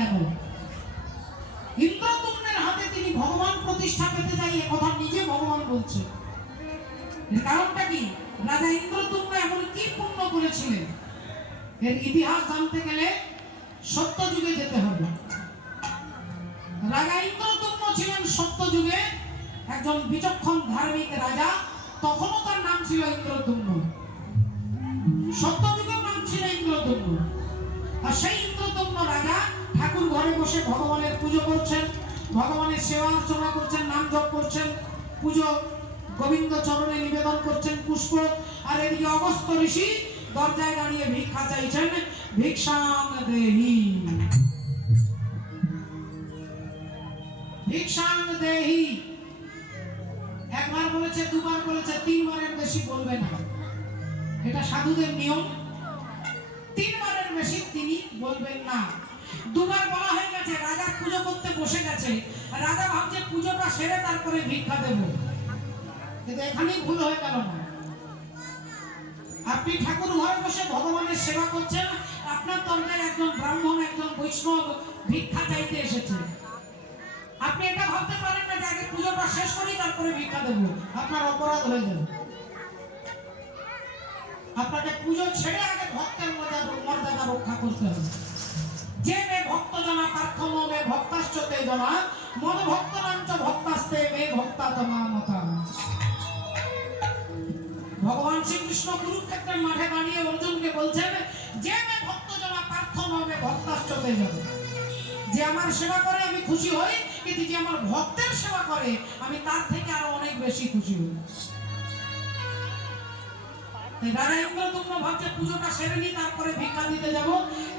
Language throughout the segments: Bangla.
কেন? ইন্দ্রদুম্নের হাতে তিনি ভগবান প্রতিষ্ঠা পেতে যাই এ কথা নিজে ভগবান বলছে। কারণটা কি? রাজা ইন্দ্রদুম্ন এমন কি পুণ্য করেছিলেন? এর ইতিহাস জানতে গেলে সত্যযুগে যেতে হবে। রাজা ইন্দ্রদুম্ন ছিলেন সত্যযুগে একজন বিচক্ষণ ধার্মিক রাজা। তখনও তার নাম ছিল ইন্দ্রদুম্ন, সত্যযুগের নাম ছিল ইন্দ্রদুম্ন। আর সেই ইন্দ্রদুম্ন রাজা ঠাকুর ঘরে বসে ভগবানের পুজো করছেন, ভগবানের সেবা অর্চনা করছেন, নাম জপ করছেন, পুজো গোবিন্দ চরণে নিবেদন করছেন পুষ্প। আর এদিকে অগস্ত্য ঋষি দরজায় দাঁড়িয়ে ভিক্ষা চাইছেন, ভিক্ষাং দেহি ভিক্ষাং দেহি। একবার বলেছে, দুবার বলেছে, তিনবারের বেশি বলবে না, এটা সাধুদের নিয়ম। তিনবারের বেশি তিনি বলবেন না। দুবার বলা হয়ে গেছে, রাজা পুজো করতে বসে গেছে, রাজা ভাবছে পুজোটা সেরে তারপরে ভিক্ষা দেব, কিন্তু এখানেই ভুল হয়ে গেল না। আপনি ঠাকুর ঘরে বসে ভগবানের সেবা করছেন, আপনার দরকার একজন ব্রাহ্মণ, একজন বৈষ্ণব ভিক্ষা চাইতে এসেছে। আপনি এটা ভাবতে পারেন না যে আগে পুজোটা শেষ করি তারপরে ভিক্ষা দেব, আপনার অপরাধ হয়ে যাবে। আপনাকে পুজো ছেড়ে আগে ভক্তের মর্যাদা রক্ষা করতে হবে। যে মে ভক্ত জনা প্রার্থন মে ভক্তাশ্চতে জনা মন ভক্ত নাঞ্চ ভক্তাস্তে মে ভক্তা তমামতা। ভগবান শ্রীকৃষ্ণ কুরুক্ষেত্রের মাঠে দাঁড়িয়ে অর্জুনকে বলছেন, যে মে ভক্ত জনা প্রার্থন মে ভক্তাশ্চতে জনা, যে আমার সেবা করে আমি খুশি হই, কিন্তু যে আমার ভক্তের সেবা করে আমি তার থেকে আরো অনেক বেশি খুশি হই। রাজা ইন্দ্রদুম্ন ভাবছে পুজোটা সেরে নি তারপরে ভিক্ষা দিতে যাব।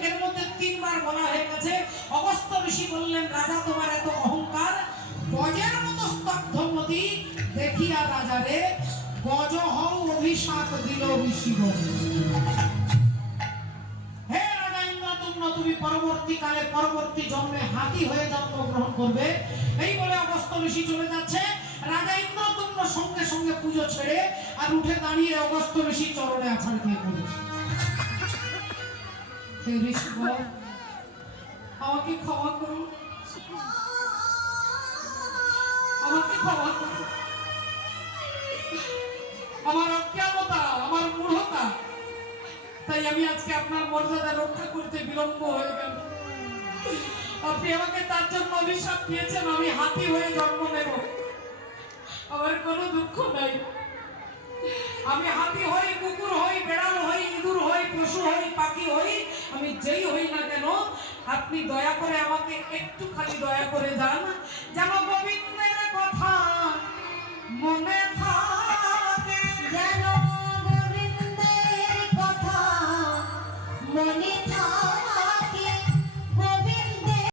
এর মধ্যে তিনবার বলা হয়ে গেছে। অগস্ত্য ঋষি বললেন, রাজা তোমার এত অহংকার, গজের মতো স্তব্ধমতি দেখিয়া রাজারে গজ হও অভিশাপ দিল ঋষি বলে। হে রাজা ইন্দ্রদুম্ন, তুমি পরবর্তীকালে পরবর্তী জন্মে হাতি হয়ে জন্মগ্রহণ করবে। এই বলে অগস্ত্য ঋষি চলে যাচ্ছে। রাজা ইন্দ্রদুম্ন সঙ্গে সঙ্গে পুজো ছেড়ে আর উঠে দাঁড়িয়ে অগস্ত্য ঋষি চরণে আছাড় খেয়ে পড়েছে। হে ঋষি বল, আমাকে ক্ষমা করুন, আমাকে ক্ষমা করুন, আমার অজ্ঞানতা, আমার মূঢ়তা, তাই আমি আজকে আপনার মর্যাদা রক্ষা করতে বিলম্ব হয়ে গেল। আপনি আমাকে তার জন্য অভিশাপ দিয়েছেন আমি হাতি হয়ে জন্ম নেব। আমার কোনো দুঃখ নাই, আমি হাতি হই, কুকুর হই, বেড়াল হই, ইঁদুর হই, পশু হই, পাখি হই, আমি যেই হই না কেন, আপনি দয়া করে আমাকে একটু খালি দয়া করে যান, যেন